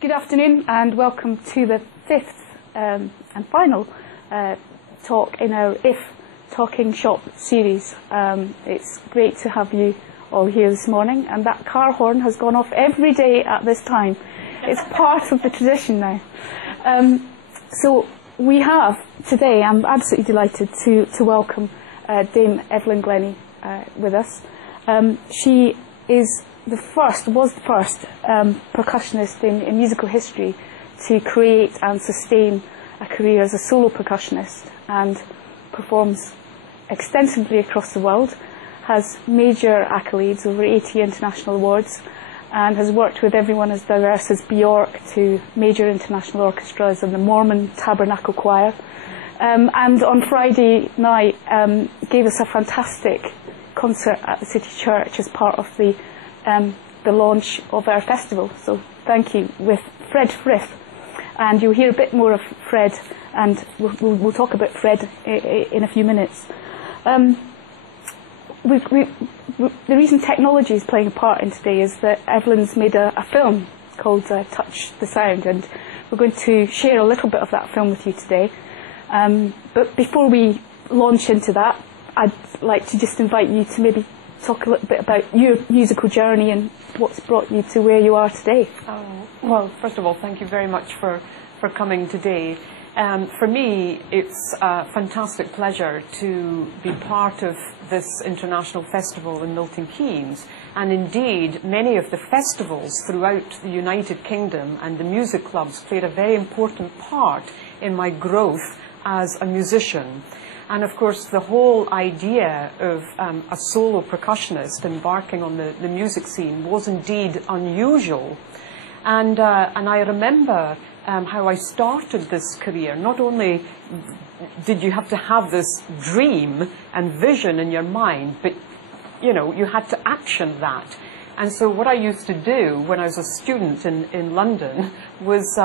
Good afternoon and welcome to the fifth and final talk in our If Talking Shop series. It's great to have you all here this morning, and that car horn has gone off every day at this time. It's part of the tradition now. So we have today, I'm absolutely delighted to welcome Dame Evelyn Glennie with us. She was the first percussionist in musical history to create and sustain a career as a solo percussionist, and performs extensively across the world, has major accolades, over 80 international awards, and has worked with everyone as diverse as Bjork to major international orchestras and the Mormon Tabernacle Choir. And on Friday night gave us a fantastic concert at the City Church as part of the launch of our festival. So thank you, with Fred Frith. And you'll hear a bit more of Fred, and we'll talk about Fred in a few minutes. The reason technology is playing a part in today is that Evelyn's made a film called Touch the Sound, and we're going to share a little bit of that film with you today. But before we launch into that, I'd like to just invite you to maybe talk a little bit about your musical journey and what's brought you to where you are today. Well, first of all, thank you very much for coming today. For me, it's a fantastic pleasure to be part of this international festival in Milton Keynes. And indeed, many of the festivals throughout the United Kingdom and the music clubs played a very important part in my growth as a musician. And of course, the whole idea of a solo percussionist embarking on the music scene was indeed unusual. And I remember how I started this career. Not only did you have to have this dream and vision in your mind, but you had to action that. And so what I used to do when I was a student in London was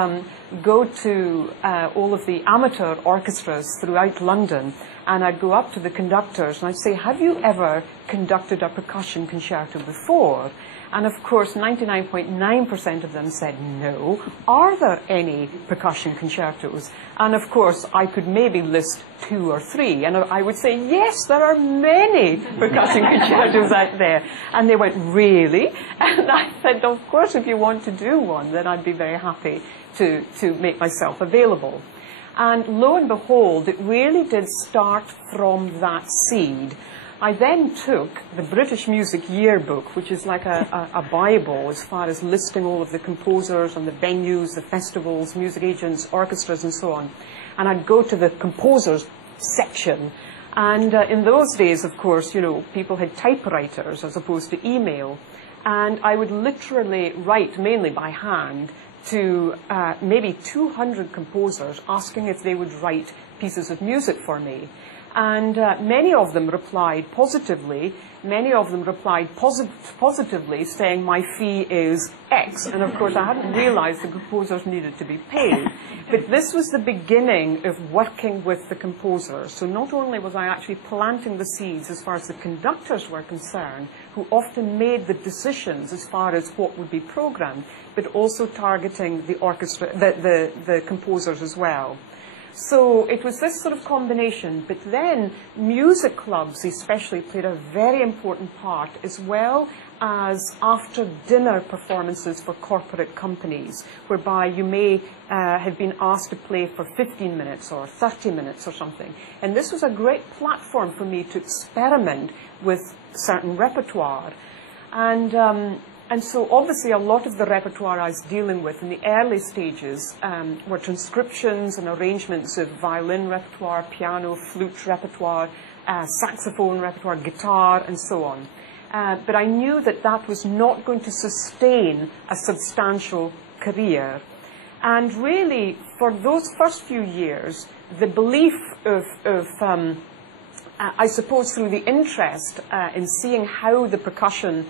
go to all of the amateur orchestras throughout London, and I'd go up to the conductors and I'd say, have you ever conducted a percussion concerto before? And of course, 99.9% of them said no. Are there any percussion concertos? And of course, I could maybe list 2 or 3. And I would say, yes, there are many percussion concertos out there. And they went, really? And I said, of course, if you want to do one, then I'd be very happy to make myself available. And lo and behold, it really did start from that seed. I then took the British Music Yearbook, which is like a Bible as far as listing all of the composers and the venues, the festivals, music agents, orchestras, and so on. And I'd go to the composers section. And in those days, of course, people had typewriters as opposed to email. And I would literally write, mainly by hand, to maybe 200 composers, asking if they would write pieces of music for me. And many of them replied positively. Many of them replied positively, saying my fee is X. And of course, I hadn't realized the composers needed to be paid. But this was the beginning of working with the composers. So not only was I actually planting the seeds as far as the conductors were concerned, who often made the decisions as far as what would be programmed, but also targeting the orchestra, the composers as well. So it was this sort of combination, but then music clubs especially played a very important part, as well as after-dinner performances for corporate companies, whereby you may have been asked to play for 15 minutes or 30 minutes or something. And this was a great platform for me to experiment with certain repertoire. And so obviously a lot of the repertoire I was dealing with in the early stages were transcriptions and arrangements of violin repertoire, piano, flute repertoire, saxophone repertoire, guitar, and so on. But I knew that that was not going to sustain a substantial career. And really, for those first few years, the belief I suppose through the interest in seeing how the percussion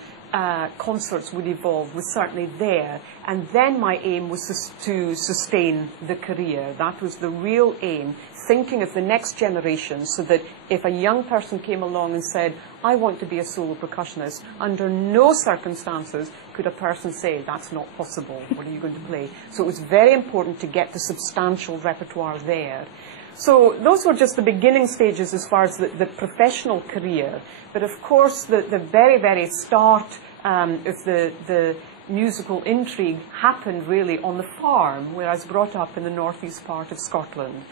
concerts would evolve was certainly there, and then my aim was to sustain the career. That was the real aim, thinking of the next generation, so that if a young person came along and said, I want to be a solo percussionist, under no circumstances could a person say, that's not possible, what are you going to play? So it was very important to get the substantial repertoire there. So those were just the beginning stages as far as the professional career. But of course, the very, very start of the musical intrigue happened really on the farm, where I was brought up in the northeast part of Scotland,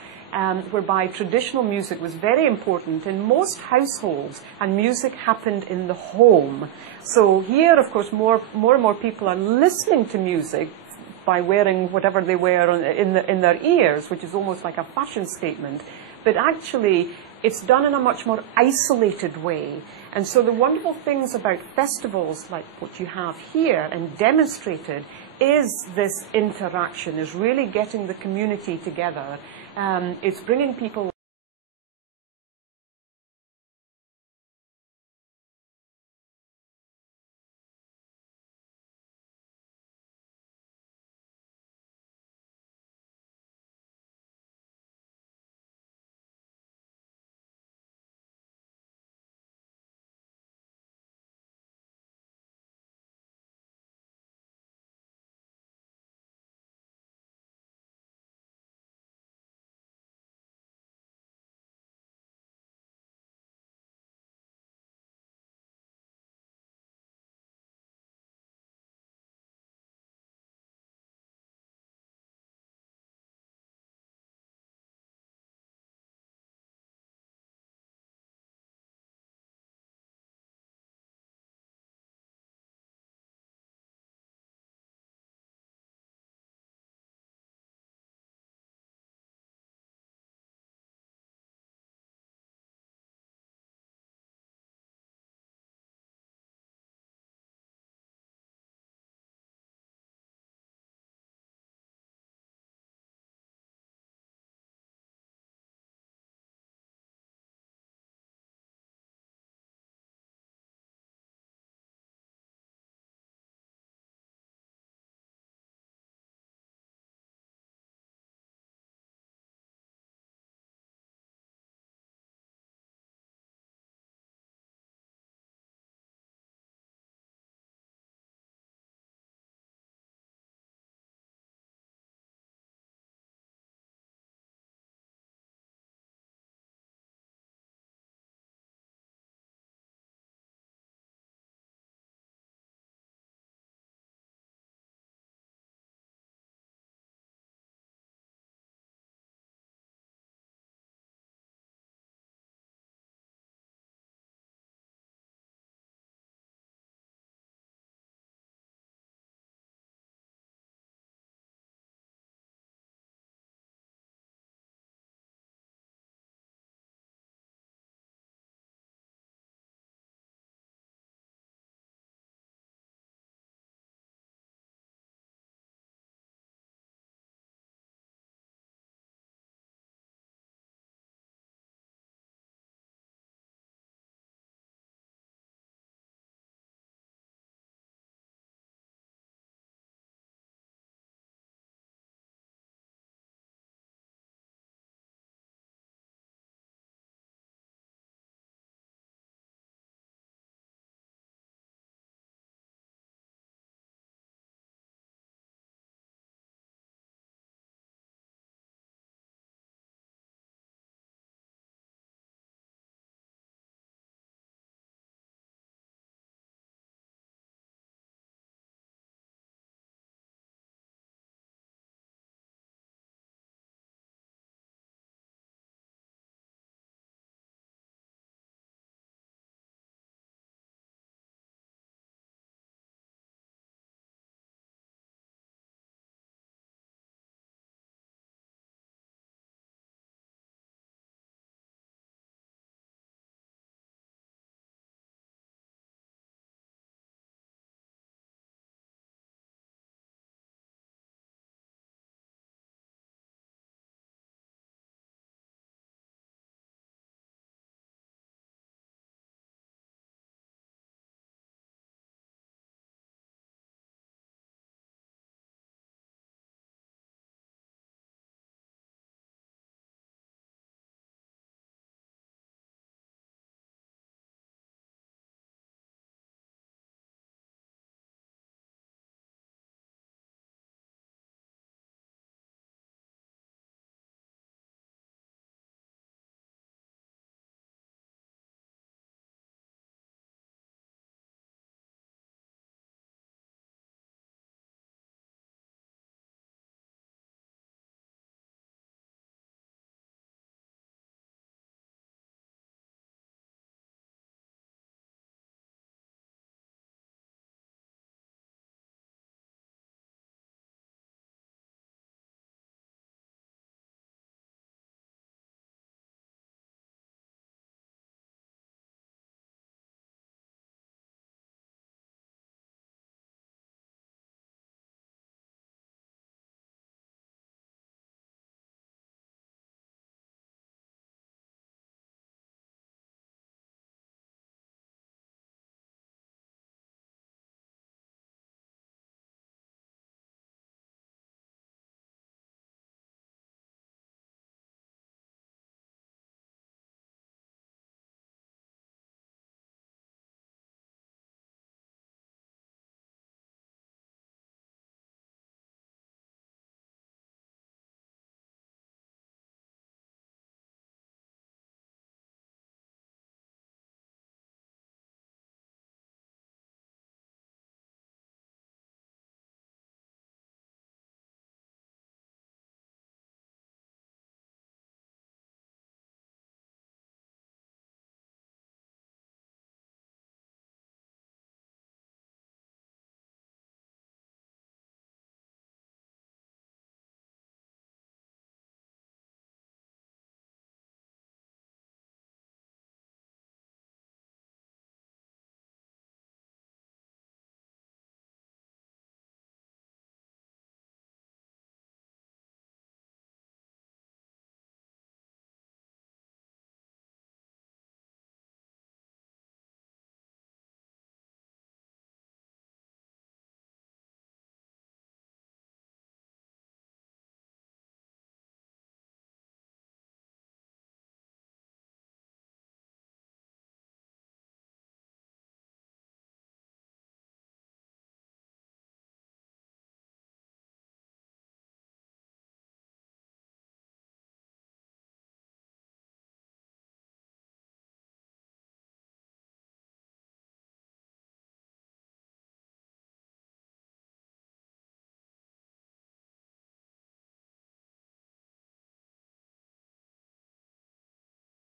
whereby traditional music was very important in most households, and music happened in the home. So here, of course, more and more people are listening to music by wearing whatever they wear in their ears, which is almost like a fashion statement. But actually, it's done in a much more isolated way. And so the wonderful things about festivals like what you have here and demonstrated is this interaction, is really getting the community together. It's bringing people